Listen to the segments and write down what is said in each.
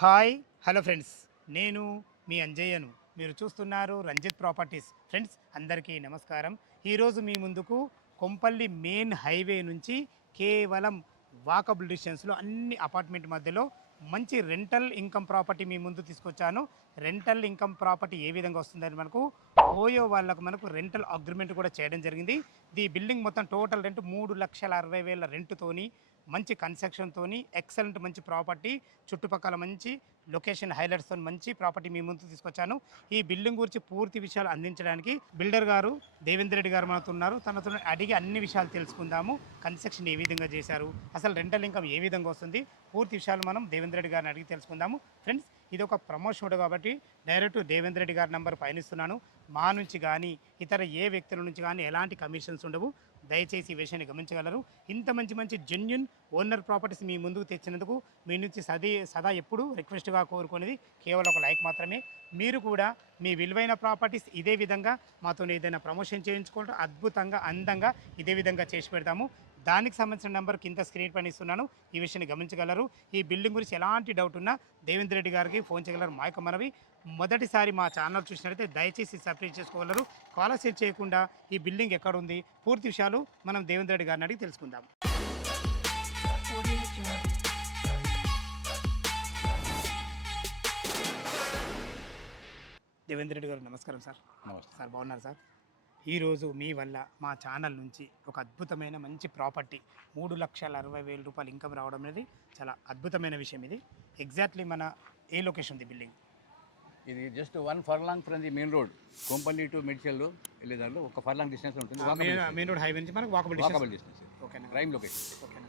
Hi hello friends, నేను మీ అంజయ్యను. మీరు చూస్తున్నారు రంజిత్ ప్రాపర్టీస్. ఫ్రెండ్స్ అందరికీ నమస్కారం. ఈరోజు మీ ముందుకు కొంపల్లి మెయిన్ హైవే నుంచి కేవలం వాకబుల్ డిస్టెన్స్లో అన్ని అపార్ట్మెంట్ మధ్యలో మంచి రెంటల్ ఇన్కమ్ ప్రాపర్టీ మీ ముందు తీసుకొచ్చాను. రెంటల్ ఇన్కమ్ ప్రాపర్టీ ఏ విధంగా వస్తుందని మనకు ఓయో వాళ్ళకు మనకు రెంటల్ అగ్రిమెంట్ కూడా చేయడం జరిగింది. ఈ బిల్డింగ్ మొత్తం టోటల్ రెంట్ 3,60,000 రెంట్తోని మంచి కన్స్ట్రక్షన్తోని ఎక్సలెంట్ మంచి ప్రాపర్టీ, చుట్టుపక్కల మంచి లొకేషన్ హైలైట్స్తో మంచి ప్రాపర్టీ మీ ముందు తీసుకొచ్చాను. ఈ బిల్డింగ్ గురించి పూర్తి విషయాలు అందించడానికి బిల్డర్ గారు దేవేంద్ర రెడ్డి గారు మనతో ఉన్నారు. తనతో అడిగి అన్ని విషయాలు తెలుసుకుందాము. కన్స్ట్రక్షన్ ఏ విధంగా చేశారు, అసలు రెంటల్ ఇన్కమ్ ఏ విధంగా వస్తుంది, పూర్తి విషయాలు మనం దేవేంద్ర రెడ్డి గారిని అడిగి తెలుసుకుందాము. ఫ్రెండ్స్, ఇది ఒక ప్రమోషన్ కాబట్టి డైరెక్ట్ దేవేంద్ర రెడ్డి గారి నెంబర్ పయనిస్తున్నాను. మా నుంచి కానీ ఇతర ఏ వ్యక్తుల నుంచి కానీ ఎలాంటి కమిషన్స్ ఉండవు. దయచేసి ఈ విషయాన్ని గమనించగలరు. ఇంత మంచి మంచి జెన్యున్ ఓనర్ ప్రాపర్టీస్ మీ ముందుకు తెచ్చినందుకు మీ నుంచి సదా ఎప్పుడు రిక్వెస్ట్గా కోరుకునేది కేవలం ఒక లైక్ మాత్రమే. మీరు కూడా మీ విలువైన ప్రాపర్టీస్ ఇదే విధంగా మాతో ఏదైనా ప్రమోషన్ చేయించుకుంటూ అద్భుతంగా అందంగా ఇదే విధంగా చేసి పెడతాము. దానికి సంబంధించిన నెంబర్ కింద స్క్రీన్ పైన ఇస్తున్నాను. ఈ విషయాన్ని గమనించగలరు. ఈ బిల్డింగ్ గురించి ఎలాంటి డౌట్ ఉన్నా దేవేంద్ర రెడ్డి గారికి ఫోన్ చేయగలరు. మా యొక్క మనవి, మొదటిసారి మా ఛానల్ చూసినట్లయితే దయచేసి సబ్స్క్రైబ్ చేసుకోగలరు. కాల్ చేయకుండా ఈ బిల్డింగ్ ఎక్కడ ఉంది, పూర్తి విషయాలు మనం దేవేంద్ర రెడ్డి గారిని అడిగి తెలుసుకుందాం. దేవేంద్ర రెడ్డి గారు నమస్కారం సార్. నమస్తే సార్ బాగున్నారు సార్? ఈరోజు మీ వల్ల మా ఛానల్ నుంచి ఒక అద్భుతమైన మంచి ప్రాపర్టీ 3,60,000 రూపాయలు ఇన్కమ్ రావడం అనేది చాలా అద్భుతమైన విషయం. ఇది ఎగ్జాక్ట్లీ మన ఏ లొకేషన్ ఉంది బిల్డింగ్? ఇది just 1 furlong from the main road, Kompally to Medchal వెళ్ళే దాంట్లో 1 ఫర్లాంగ్ డిస్టెన్స్ ఉంటుంది. మెయిన్ రోడ్ హైవే నుంచి మనకు వాకబుల్ డిస్టెన్స్. ఓకేనా? Prime location. ఓకేనా?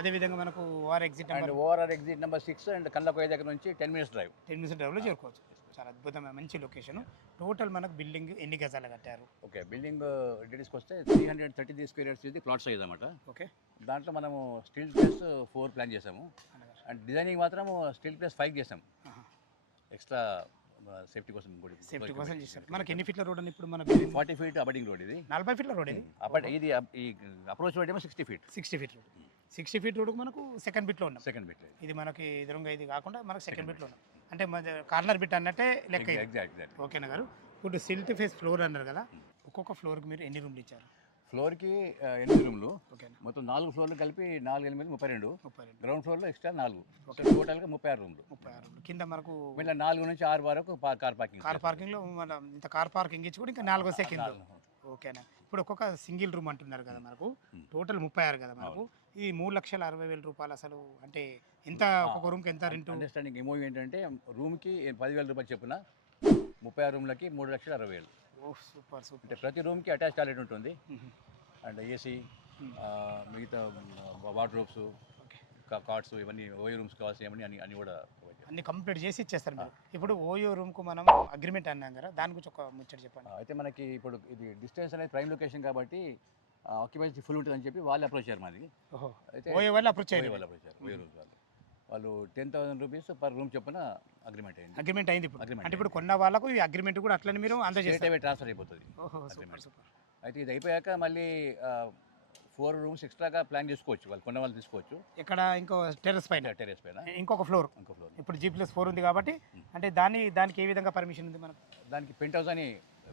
అదేవిధంగా మనకు OR exit and ORR exit number 6 అండ్ కల్లకోయ దగ్గర నుంచి 10 మినిట్స్ డ్రైవ్. 10 మినిట్స్ డ్రైవ్లో చేరుకోవచ్చు. చాలా అద్భుతమైన మంచి లొకేషన్. టోటల్ మనకు బిల్డింగ్ ఎన్ని గజాలు కట్టారు? ఓకే, బిల్డింగ్ డీటెయిల్స్కి వస్తే 333 స్క్వేర్ యార్డ్స్ ఇది ప్లాట్ సైజ్ అన్నమాట. ఓకే, దాంట్లో మనము స్టీల్ ప్లేస్ 4 ప్లాన్ చేసాము. అండ్ డిజైనింగ్ మాత్రం స్టీల్ ప్లేస్ 5 చేసాము. ఎక్స్ట్రా సేఫ్టీ కోసం చేశారు. మనకి ఎన్ని ఫీట్ల రోడ్ అని ఇప్పుడు మన 40 ఫీట్ అబడింగ్ రోడ్. ఇది 40 ఫీట్ల రోడ్. ఇది ఇది ఈ అప్రోచ్ రోడ్ ఏమో 60 feet. 60 feet road. 60 feet road మనకు సెకండ్ బిట్లో ఉన్నాం. సెకండ్ బిట్ ఇది మనకి ఎదురుగా ఇది కాకుండా మనకు సెకండ్ బిట్లో ఉన్నాం. అంటే మన కార్నర్ బిట్ అన్నట్టే లెక్క. ఎగ్జాక్ట్. ఓకేనా గారు? ఇప్పుడు సిల్ట్ ఫేస్ ఫ్లోర్ అన్నారు కదా, ఒక్కొక్క ఫ్లోర్కి మీరు ఎన్ని రూమ్లు ఇచ్చారు? ఫ్లోర్కి 8 రూమ్లు. ఓకేనా? మొత్తం 4 ఫ్లోర్లు కలిపి 4, 8, 32. 32. గ్రౌండ్ ఫ్లోర్లో ఎక్స్ట్రా 4. టోటల్గా 36 రూమ్లు. 36 రూమ్లు. కింద మనకు మళ్ళీ 4 నుంచి 6 వరకు కార్ పార్కింగ్. కార్ పార్కింగ్లో మన ఇంత కార్ పార్కింగ్ ఇచ్చి కూడా ఇంకా 4 వస్తే కింద. ఓకేనా? ఇప్పుడు ఒక్కొక్క సింగిల్ రూమ్ అంటున్నారు కదా, మనకు టోటల్ 36 కదా మనకు. ఈ 3,60,000 రూపాయలు అసలు అంటే ఎంత? ఒక్కొక్క రూమ్కి ఎంత రెంట్? అండర్స్టాండింగ్ ఏమో ఏంటంటే రూమ్కి 10,000 రూపాయలు చెప్పున 36 రూమ్లకి 3,60,000. ఓ సూపర్ సూపర్. అంటే ప్రతి రూమ్కి అటాచ్ టాయిలెట్ ఉంటుంది. అండ్ ఏసీ, మిగతా వార్డ్రోబ్స్, కార్డ్స్, ఇవన్నీ ఓయో రూమ్స్ కావాల్సి అన్నీ కూడా అన్ని కంప్లీట్ చేసి ఇచ్చేస్తారు మీరు. ఇప్పుడు ఓయో రూమ్కు మనం అగ్రిమెంట్ అన్నాం కదా, దాని గురించి ఒక ముచ్చట చెప్పండి. అయితే మనకి ఇప్పుడు ఇది డిస్టెన్స్ అనేది ప్రైమ్ లొకేషన్ కాబట్టి ఆక్యుపెన్సీ ఫుల్ ఉంటుందని చెప్పి వాళ్ళు అప్రోచ్ అయ్యారు మాది. అయితే ఓయో వాళ్ళు అప్రోచ్ అయ్యారు. ఓయో రూమ్స్ వాళ్ళు 10,000 రూపీస్ పర్ రూమ్ చొప్పున అగ్రిమెంట్ అయింది. అగ్రిమెంట్ అయింది ఇప్పుడు. అంటే ఇప్పుడు కొన్న వాళ్ళకు ఈ అగ్రిమెంట్ కూడా అట్లనే మీరు అందజేస్తారు, ట్రాన్స్ఫర్ అయిపోతుంది. అయితే ఇది అయిపోయాక మళ్ళీ 4 రూమ్స్ ఎక్స్ట్రాగా ప్లాన్ చేసుకోవచ్చు, వాళ్ళు కొన్న వాళ్ళు తీసుకోవచ్చు. ఇక్కడ ఇంకో టెర్రస్ పైన ఇంకొక ఫ్లోర్. ఇప్పుడు G+4 ఉంది కాబట్టి అంటే దానికి ఏ విధంగా పర్మిషన్ ఉంది మనకు? దానికి పెంట్ హౌస్ అని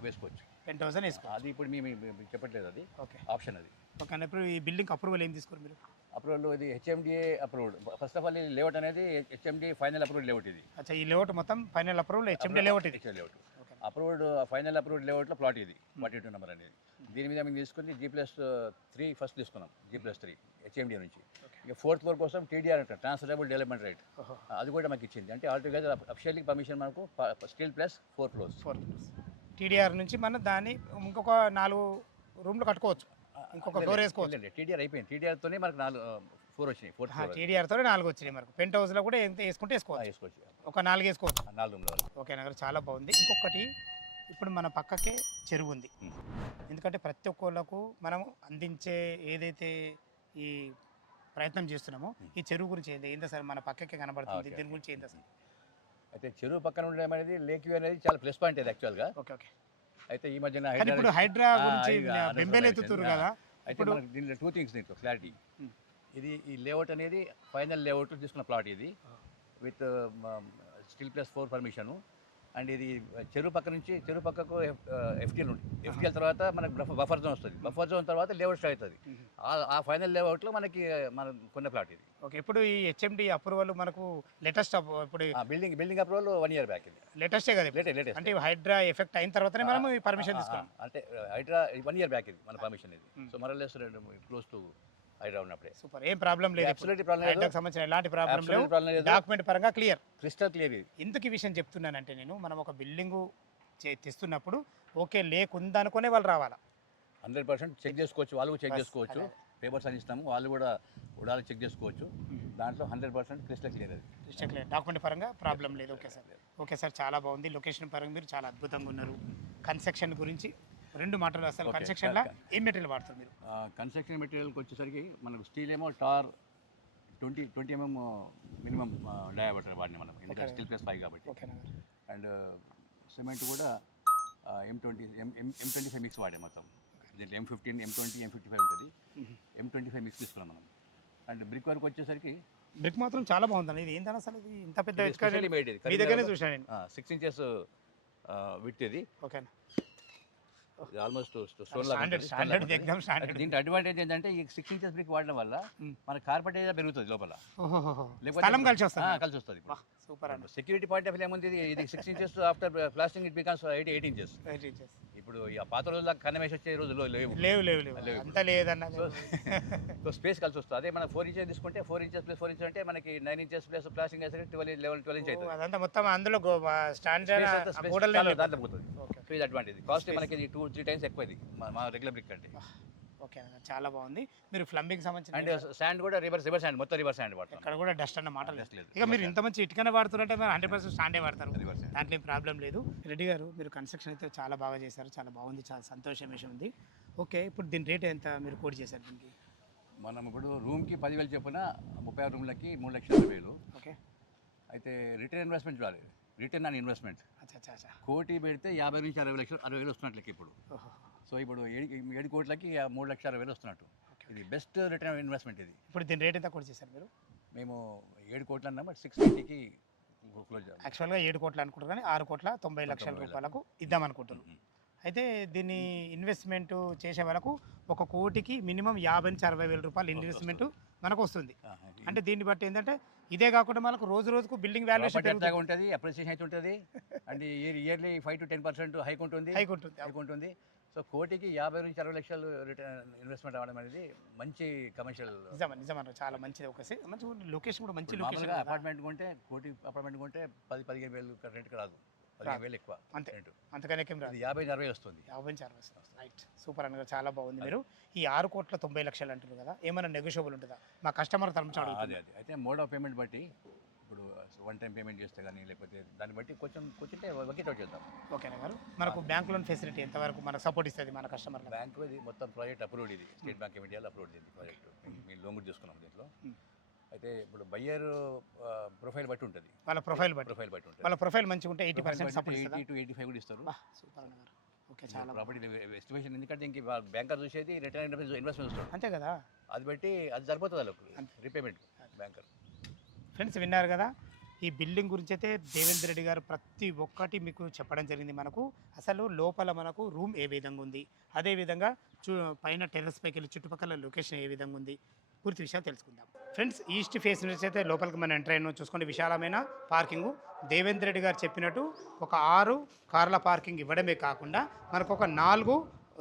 వేసుకోవచ్చు. పెంట్ హౌస్ అని వేసుకోవచ్చు. అది ఇప్పుడు మేము చెప్పట్లేదు, అది ఓకే ఆప్షన్ అది. ఓకే, ఇప్పుడు ఈ బిల్డింగ్ అప్రూవల్ ఏం తీసుకోరు మీరు? అప్రూవల్ ఇది HMDA approved. First of all ఈ లేఅవుట్ అనేది HMDA ఫైనల్ అప్రూవ్డ్ లేఅవుట్ ఇది. అచ్చా, ఈ లేఅవుట్ మొత్తం ఫైనల్ అప్రూవల్ HMDA లేఅవుట్ ఇది. లేఅవుట్ అప్రూవ్డ్, ఫైనల్ అప్రూవ్డ్ లేఅవుట్లో ప్లాట్ ఇది 42 నెంబర్ అనేది. దీని మీద మేము తీసుకుని G+3 ఫస్ట్ తీసుకున్నాం. G+3 HMDA నుంచి. ఇక 4th ఫ్లోర్ కోసం TDR అంటారు, ట్రాన్స్ఫరబుల్ డెవలప్మెంట్ రైట్. అది కూడా మాకు ఇచ్చింది. అంటే ఆల్టుగెదర్ అఫిషియల్లీ పర్మిషన్ మనకు స్టీల్ ప్లస్ 4 ఫ్లోర్స్. TDR నుంచి మనం దాన్ని ఇంకొక 4 రూమ్లు కట్టుకోవచ్చు, ఇంకొక ఫ్లోర్ వేసుకోవచ్చు. TDR అయిపోయింది. TDRతోనే మనకు 4 వచ్చినాయి. 4th ఫ్లోర్ TDRతో 4 వచ్చినాయి. మనకు పెంట్ హౌస్లో కూడా ఎంత వేసుకోవచ్చు, ఒక 4 వేసుకోవచ్చు. 4 రూమ్లో. ఓకేనా గారు? చాలా బాగుంది. ఇంకొకటి, ఇప్పుడు మన పక్కకే చెరువు ఉంది. ఎందుకంటే ప్రతి ఒక్కళ్ళకు మనం అందించే ఏదైతే ఈ ప్రయత్నం చేస్తున్నామో ఈ చెరువు గురించి ఏందా సార్? మన పక్కకే కనబడుతుంది, దీని గురించి ఏందా సార్? అయితే చెరువు పక్కన ఉండడం అనేది, లేక్ వ్యూ అనేది చాలా ప్లస్ పాయింట్ అది యాక్చువల్గా. Okay okay. అయితే ఈ మధ్యన ఇప్పుడు హైడ్రా గురించి బెంబేలెత్తుతున్నారు కదా. ఇప్పుడు దీంట్లో 2 థింగ్స్, దీంట్లో క్లారిటీ. ఇది ఈ లేఅవుట్ అనేది ఫైనల్ లేఅవుట్ తీసుకున్న ప్లాట్ ఇది. With still plus 4 permission. And ఇది చెరువు పక్కకు ఎఫ్టీఎల్ ఉంది. ఎఫ్టీఎల్ తర్వాత మనకు బఫర్ జోన్ వస్తుంది. బఫర్ జోన్ తర్వాత లేఅవుట్ స్టార్ట్ అవుతుంది. ఆ ఫైనల్ లేఅవుట్లో మనకి మనం కొన్న ప్లాట్ ఇది. ఓకే, ఇప్పుడు ఈ హెచ్ఎండి అప్రూవల్ మనకు లేటెస్ట్ ఇప్పుడు బిల్డింగ్ అప్రూవల్ 1 year బ్యాక్ ఇది. లేటెస్టే కదా ఇప్పుడు? లేటెస్ట్ అంటే హైడ్రా ఎఫెక్ట్ అయిన తర్వాతనే మనం ఈ పర్మిషన్ తీసుకున్నాం. అంటే హైడ్రా 1 year బ్యాక్ ఇది మన పర్మిషన్ ఇది. సో మరలెస్ క్లోజ్ టు హైడ్రా ఉన్నప్పుడే. సూపర్, ఏం ప్రాబ్లం లేదు. అబ్సల్యూట్లీ ప్రాబ్లం లేదు. హైడ్రాకి సంబంధించిన ఎలాంటి ప్రాబ్లం లేదు. ప్రాబ్లం లేదు. డాక్యుమెంట్ పరంగా క్లియర్, క్రిస్టల్ క్లియర్ ఇది. ఎందుకు ఈ విషయం చెప్తున్నానంటే నేను మనం ఒక బిల్డింగు తెస్తున్నప్పుడు ఓకే లేకుందనుకునే వాళ్ళు రావాలా. 100% చెక్ చేసుకోవచ్చు. వాళ్ళు చెక్ చేసుకోవచ్చు. పేపర్స్ అని ఇస్తాము, వాళ్ళు కూడా ఉడాలి చెక్ చేసుకోవచ్చు. దాంట్లో 100% క్రిస్టల్ క్లియర్ అది. క్లియర్, డాక్యుమెంట్ పరంగా ప్రాబ్లం లేదు. ఓకే సార్, ఓకే సార్, చాలా బాగుంది. లొకేషన్ పరంగా మీరు చాలా అద్భుతంగా ఉన్నారు. కన్స్ట్రక్షన్ గురించి 2 మాటలు. అసలు కన్స్ట్రక్షన్లో ఏం మెటీరియల్ వాడుతారు మీరు? కన్స్ట్రక్షన్ మెటీరియల్కి వచ్చేసరికి మనకు స్టీల్ ఏమో టార్ 20 mm మినిమం డయామీటర్ వాడినాం మనం, ఎందుకంటే స్టీల్ ప్లస్ 5 కాబట్టి. అండ్ సిమెంట్ కూడా M25 మిక్స్ వాడాం మొత్తం. దీంట్లో M15, M20, M55 ఉంటుంది. M25 మిక్స్ తీసుకున్నాం మనం. అండ్ బ్రిక్ వర్క్ వచ్చేసరికి బ్రిక్ మాత్రం చాలా బాగుంది. ఇది ఏంటని అసలు ఇది ఇంత పెద్ద మీ దగ్గరనే చూసాను నేను. 6 inches విడ్త్ ఇది. ఓకేనా, ఆల్మోస్ట్ దీంట్లో అడ్వాంటేజ్ ఏంటంటే ఈ 6 inches బ్రిక్ వాడడం వల్ల మన కార్పెట్ ఏరియా పెరుగుతుంది లోపల. స్థలం కలిసి వస్తుంది. సూపర్ అండి. సెక్యూరిటీ పాయింట్ ఆఫ్ వ్యూ ఏముంది, ఇది 6 inches after plastering it becomes 8 inches. ఇప్పుడు ఈ పాత రోజుల్లో కన్నమేసి వచ్చే రోజుల్లో లేవు అంత లేదన్న. సో స్పేస్ కలిసి వస్తుంది. అదే మనం 4 inches తీసుకుంటే 4 inches + 4 inches అంటే మనకి 9 inches ప్లస్ ప్లాస్టింగ్ వేసరికి 12 inches అవుతుంది. అదంతా మొత్తం అందులో స్టాండర్డ్ దాంట్లో పోతుంది. సో ఇది అడ్వాంటేజ్. కాస్ట్ మనకి 2-3 times ఎక్కువ ఇది మా రెగ్యులర్ బ్రిక్ అంటే. ఓకే, చాలా బాగుంది. మీరు ప్లంబింగ్ సంబంధించిన అండ్ శాండ్ కూడా రివర్స్ శాండ్, మొత్తం రివర్స్ శాండ్ వాడతారు. ఇక్కడ కూడా డస్ట్ అన్న మాట లేదు. ఇక మీరు ఇంత మంచి ఇటుకనే వాడుతున్నారంటే మీరు 100% స్టాండే వాడతారు, దాంట్లో ఏం ప్రాబ్లం లేదు. రెడ్డి గారు, మీరు కన్స్ట్రక్షన్ అయితే చాలా బాగా చేశారు, చాలా బాగుంది, చాలా సంతోషం విషయం ఉంది. ఓకే, ఇప్పుడు దీని రేట్ ఎంత మీరు కోట్ చేశారు దీనికి? మనం ఇప్పుడు రూమ్కి 10,000 చొప్పున 36 రూమ్లకి 3,60,000. ఓకే, అయితే రిటర్న్ ఇన్వెస్ట్మెంట్ చూడాలి. రిటర్న్ ఆన్ ఇన్వెస్ట్మెంట్ కోటి పెడితే 50 నుంచి 60,000 వస్తున్నట్లకి ఇప్పుడు. సో ఇప్పుడు 7 కోట్లకి 3,60,000 వస్తున్నట్టు. ఇది బెస్ట్ రిటర్న్ ఇన్వెస్ట్మెంట్ ఇది. ఇప్పుడు దీని రేట్ ఎంత కోట్ చేశారు మీరు? మేము 7 కోట్లు అన్నాం, బట్ 680కి క్లోజ్ చేయాలి. యాక్చువల్గా 7 కోట్లు అనుకుంటారు, కానీ 6,90,00,000 రూపాయలకు ఇద్దాం అనుకుంటున్నారు. అయితే దీన్ని ఇన్వెస్ట్మెంట్ చేసే వాళ్ళకు 1 కోటికి మినిమం 50 నుంచి 60,000 రూపాయలు ఇన్వెస్ట్మెంట్ మనకు వస్తుంది. అంటే దీన్ని బట్టి ఏంటంటే ఇదే కాకుండా మనకు రోజుకు బిల్డింగ్ వాల్యుయేషన్ ఉంటుంది, అప్రిసియేషన్ అయితే ఉంటుంది. అండ్ ఇయర్లీ 5 to 10% హైక్ ఉంటుంది. సో కోటికి 50 నుంచి 60 లక్షలు రిటర్న్ ఇన్వెస్ట్మెంట్ అవ్వడం అనేది మంచి కమర్షియల్. నిజమన్నా, చాలా మంచిది. మంచి లొకేషన్ కూడా మంచి లొకేషన్. అపార్ట్మెంట్ కొంటే అపార్ట్మెంట్ కొంటే 10-15 వేలు రెంట్కి రాదు, 15 వేలు ఎక్కువ అంతే. అంతకనే 50-60 వస్తుంది. 50-60 రైట్. సూపర్ అన్న, చాలా బాగుంది. మీరు ఈ 6,90,00,000 అంటారు కదా, ఏమైనా నెగోషియబుల్ ఉంటుందా? మా కస్టమర్ తరపున అది అయితే మోడ్ ఆఫ్ పేమెంట్ బట్టి, ఇప్పుడు 1 time పేమెంట్ చేస్తే కానీ లేకపోతే దాన్ని బట్టి కొంచెం వర్కౌట్ అవుట్ చేద్దాం. ఓకేనా గారు, మనకు బ్యాంక్ లోన్ ఫెసిలిటీ ఎంతవరకు మనకు సపోర్ట్ ఇస్తుంది మన కస్టమర్? బ్యాంకు ఇది మొత్తం ప్రాజెక్ట్ అప్రూవ్డ్, ఇది స్టేట్ బ్యాంక్ ఆఫ్ ఇండియాలో అప్రూవ్డ్ ఇది ప్రాజెక్ట్. మేము లోన్ కూడా తీసుకున్నాం దీంట్లో. అయితే ఇప్పుడు బయ్యర్ ప్రొఫైల్ బట్టి ఉంటుంది, వాళ్ళ ప్రొఫైల్ బట్టి ఉంటుంది. వాళ్ళ ప్రొఫైల్ మంచిగా ఉంటే 80% సపోర్ట్ 80 to 85 కూడా ఇస్తారు. సూపర్ అన్న గారు. ఓకే, చాలా ప్రాపర్టీ ఎస్టిమేషన్, ఎందుకంటే ఇంక బ్యాంకర్ చూసేది రిటర్న్ ఇన్వెస్ట్మెంట్ వస్తుంది అంతే కదా, అది బట్టి అది సరిపోతుంది వాళ్ళకు రీపేమెంట్ బ్యాంకర్. ఫ్రెండ్స్ విన్నారు కదా, ఈ బిల్డింగ్ గురించి అయితే దేవేందర్ రెడ్డి గారు ప్రతి ఒక్కటి మీకు చెప్పడం జరిగింది. మనకు అసలు లోపల మనకు రూమ్ ఏ విధంగా ఉంది, అదేవిధంగా పైన టెర్రస్ పైకి వెళ్ళి చుట్టుపక్కల లొకేషన్ ఏ విధంగా ఉంది, పూర్తి విషయాలు తెలుసుకుందాం. ఫ్రెండ్స్, ఈస్ట్ ఫేస్ నుంచి అయితే లోపలికి మనం ఎంటర్ అయినా చూసుకోండి, విశాలమైన పార్కింగు. దేవేందర్ రెడ్డి గారు చెప్పినట్టు ఒక 6 కార్ల పార్కింగ్ ఇవ్వడమే కాకుండా మనకు ఒక 4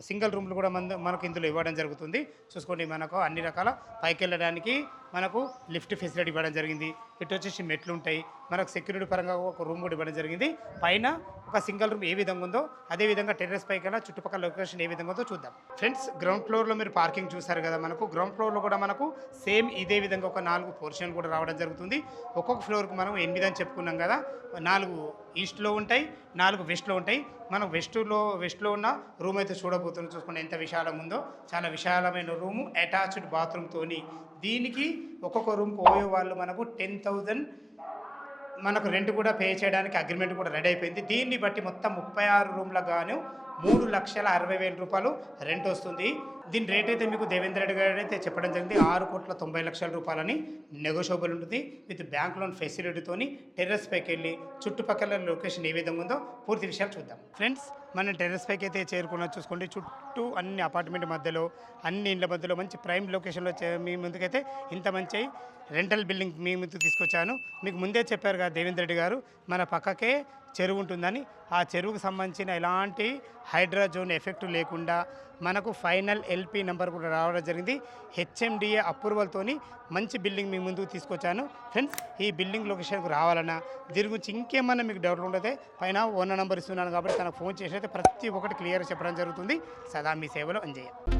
సింగిల్ రూమ్లు కూడా మనకు ఇందులో ఇవ్వడం జరుగుతుంది. చూసుకోండి, మనకు అన్ని రకాల పైకి వెళ్ళడానికి మనకు లిఫ్ట్ ఫెసిలిటీ ఇవ్వడం జరిగింది. ఇటు వచ్చేసి మెట్లు ఉంటాయి, మనకు సెక్యూరిటీ పరంగా ఒక రూమ్ కూడా ఇవ్వడం జరిగింది. పైన ఒక సింగిల్ రూమ్ ఏ విధంగా ఉందో అదేవిధంగా టెర్రస్ పైకి వెళ్ళి చుట్టుపక్కల లొకేషన్ ఏ విధంగా ఉందో చూద్దాం. ఫ్రెండ్స్, గ్రౌండ్ ఫ్లోర్లో మీరు పార్కింగ్ చూసారు కదా, మనకు గ్రౌండ్ ఫ్లోర్లో కూడా మనకు సేమ్ ఇదే విధంగా ఒక 4 పోర్షన్లు కూడా రావడం జరుగుతుంది. ఒక్కొక్క ఫ్లోర్కి మనం 8 అని చెప్పుకున్నాం కదా, 4 ఈస్ట్లో ఉంటాయి, 4 వెస్ట్లో ఉంటాయి. మనం వెస్ట్లో ఉన్న రూమ్ అయితే చూడబోతున్నాం. చూసుకుంటే ఎంత విశాలంగా ఉందో, చాలా విశాలమైన రూము, అటాచ్డ్ బాత్రూమ్తోని. దీనికి ఒక్కొక్క రూమ్కి పోయే వాళ్ళు మనకు 10,000 మనకు రెంట్ కూడా పే చేయడానికి అగ్రిమెంట్ కూడా రెడీ అయిపోయింది. దీన్ని బట్టి మొత్తం 36 రూమ్లకు గాను 3,60,000 రెంట్ వస్తుంది. దీని రేట్ అయితే మీకు దేవేంద్ర రెడ్డి గారు అయితే చెప్పడం జరిగింది 6,90,00,000 రూపాయలని నెగోషియబుల్ ఉంటుంది. విత్ బ్యాంక్ లోన్ ఫెసిలిటీతోని టెర్రస్ పైకి వెళ్ళి చుట్టుపక్కల లొకేషన్ ఏ విధంగా ఉందో పూర్తి విషయాలు చూద్దాం. ఫ్రెండ్స్ మనం టెర్రస్ పైకి అయితే చేరుకున్నా చూసుకోండి. చుట్టూ అన్ని అపార్ట్మెంట్ మధ్యలో అన్ని ఇండ్ల మధ్యలో మంచి ప్రైమ్ లొకేషన్లో మీ ముందుకైతే ఇంత మంచి రెంటల్ బిల్డింగ్ మీ ముందుకు తీసుకొచ్చాను. మీకు ముందే చెప్పారు కదా దేవేంద్ర రెడ్డి గారు మన పక్కకే చెరువు ఉంటుందని. ఆ చెరువుకు సంబంధించిన ఎలాంటి హైడ్రోజోన్ ఎఫెక్ట్ లేకుండా మనకు ఫైనల్ ఎల్పి నెంబర్ కూడా రావడం జరిగింది. హెచ్ఎండిఏ అప్రూవల్తోని మంచి బిల్డింగ్ మీ ముందుకు తీసుకొచ్చాను. ఫ్రెండ్స్ ఈ బిల్డింగ్ లొకేషన్కు రావాలన్నా దీని గురించి ఇంకేమన్నా మీకు డౌట్ ఉంటే పైన ఓనర్ నెంబర్ ఇస్తున్నాను కాబట్టి తనకు ఫోన్ చేసి అయితే ప్రతి ఒక్కటి క్లియర్ చెప్పడం జరుగుతుంది. సదా మీ సేవలో అంజయ్య.